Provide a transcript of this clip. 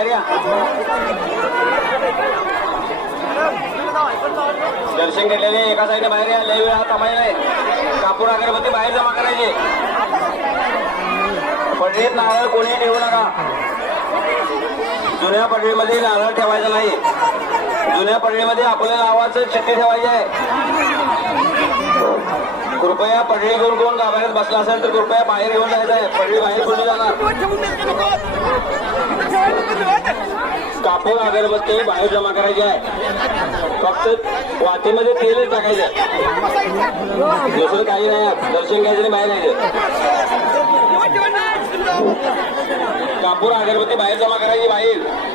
बाहेर या. दर्शन घेतलेले एका साईडने बाहेर या. लय वेळा थांबायला नाही. कापूर अगरबत्ती बाहेर जमा करायचे. पडळीत नारळ कोणी ठेवू नका. जुन्या पडळीमध्ये नारळ ठेवायचा नाही. जुन्या पडळीमध्ये आपल्या नावाचं चिठ्ठी ठेवायची आहे. कृपया पडळी घेऊन कोण गाभाऱ्यात बसला असेल तर कृपया बाहेर घेऊन जायचं आहे. पडळी बाहेर कोणी जाणार. कापूर अगरबत्ती बाहेर जमा करायची आहे. फक्त वाटेमध्ये तेलच टाकायचं. दुसरं काही नाही. दर्शन घ्यायचं नाही, बाहेर यायचं. कापूर अगरबत्ती बाहेर जमा करायची. बाहेर